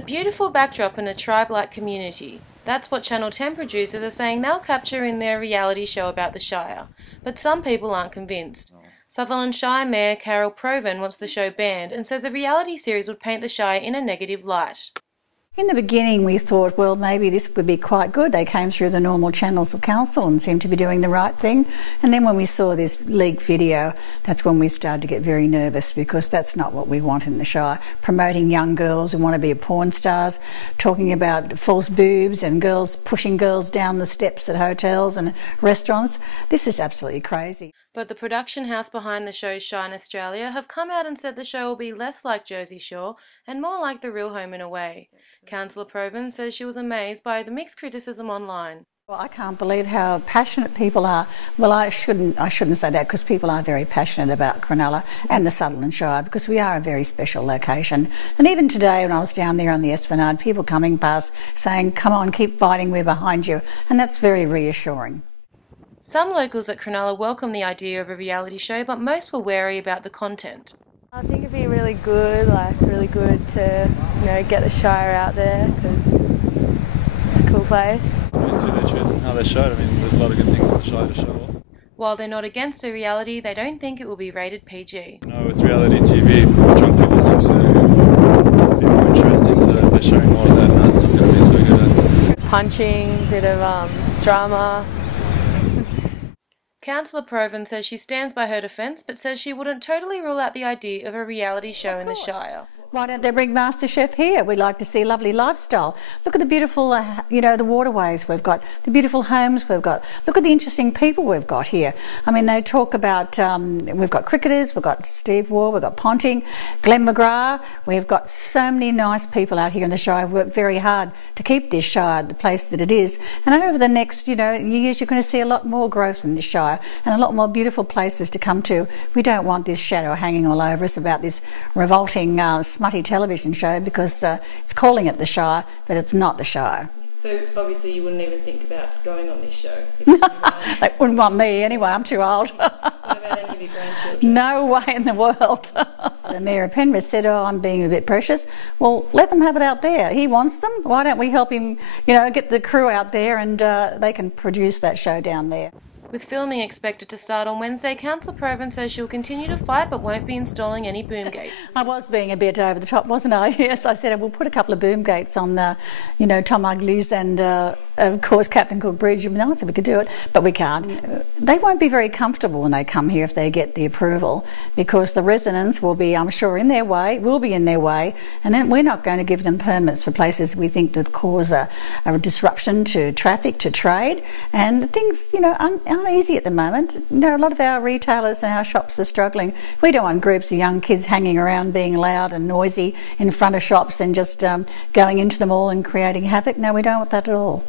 A beautiful backdrop in a tribe-like community. That's what Channel 10 producers are saying they'll capture in their reality show about the Shire. But some people aren't convinced. Sutherland Shire Mayor Provan wants the show banned and says a reality series would paint the Shire in a negative light. In the beginning we thought, well, maybe this would be quite good. They came through the normal channels of council and seemed to be doing the right thing. And then when we saw this leaked video, that's when we started to get very nervous, because that's not what we want in the Shire. Promoting young girls who want to be porn stars, talking about false boobs and girls pushing girls down the steps at hotels and restaurants. This is absolutely crazy. But the production house behind the show, Shire Australia, have come out and said the show will be less like Jersey Shore and more like the real home in a way. Councillor Provan says she was amazed by the mixed criticism online. Well, I can't believe how passionate people are. Well, I shouldn't say that, because people are very passionate about Cronulla and the Sutherland Shire, because we are a very special location. And even today when I was down there on the Esplanade, people coming past saying, come on, keep fighting, we're behind you. And that's very reassuring. Some locals at Cronulla welcome the idea of a reality show, but most were wary about the content. I think it'd be really good to, get the Shire out there, because it's a cool place. Depends who they choose and how they're showed. I mean, there's a lot of good things in the Shire to show off. While they're not against a reality, they don't think it will be rated PG. No, with reality TV, drunk people seems to be more interesting, so if they're showing more of that, no, it's not going to be so good. Punching, bit of drama. Councillor Provan says she stands by her defence, but says she wouldn't totally rule out the idea of a reality show in the Shire. Why don't they bring MasterChef here? We'd like to see lovely lifestyle. Look at the beautiful, the waterways we've got, the beautiful homes we've got. Look at the interesting people we've got here. I mean, they talk about, we've got cricketers, we've got Steve Waugh, we've got Ponting, Glenn McGrath. We've got so many nice people out here in the Shire who work very hard to keep this Shire the place that it is. And over the next, years, you're going to see a lot more growth in this Shire and a lot more beautiful places to come to. We don't want this shadow hanging all over us about this revolting, smutty television show, because it's calling it the Shire, but it's not the Shire. So obviously you wouldn't even think about going on this show? They wouldn't want me anyway, I'm too old. What about any of your grandchildren? No way in the world. The Mayor of Penrith said, oh, I'm being a bit precious. Well, let them have it out there. He wants them. Why don't we help him, get the crew out there and they can produce that show down there. With filming expected to start on Wednesday, Councillor Provan says she'll continue to fight but won't be installing any boom gate. I was being a bit over the top, wasn't I? Yes, I said we'll put a couple of boom gates on the, Tom Ugley's and of course Captain Cook Bridge. It'd be nice if we could do it, but we can't. They won't be very comfortable when they come here if they get the approval, because the residents will be, I'm sure, in their way, and then we're not going to give them permits for places we think that cause a disruption to traffic, to trade, and things, aren't easy at the moment. A lot of our retailers and our shops are struggling. We don't want groups of young kids hanging around being loud and noisy in front of shops and just going into them all and creating havoc. No, we don't want that at all.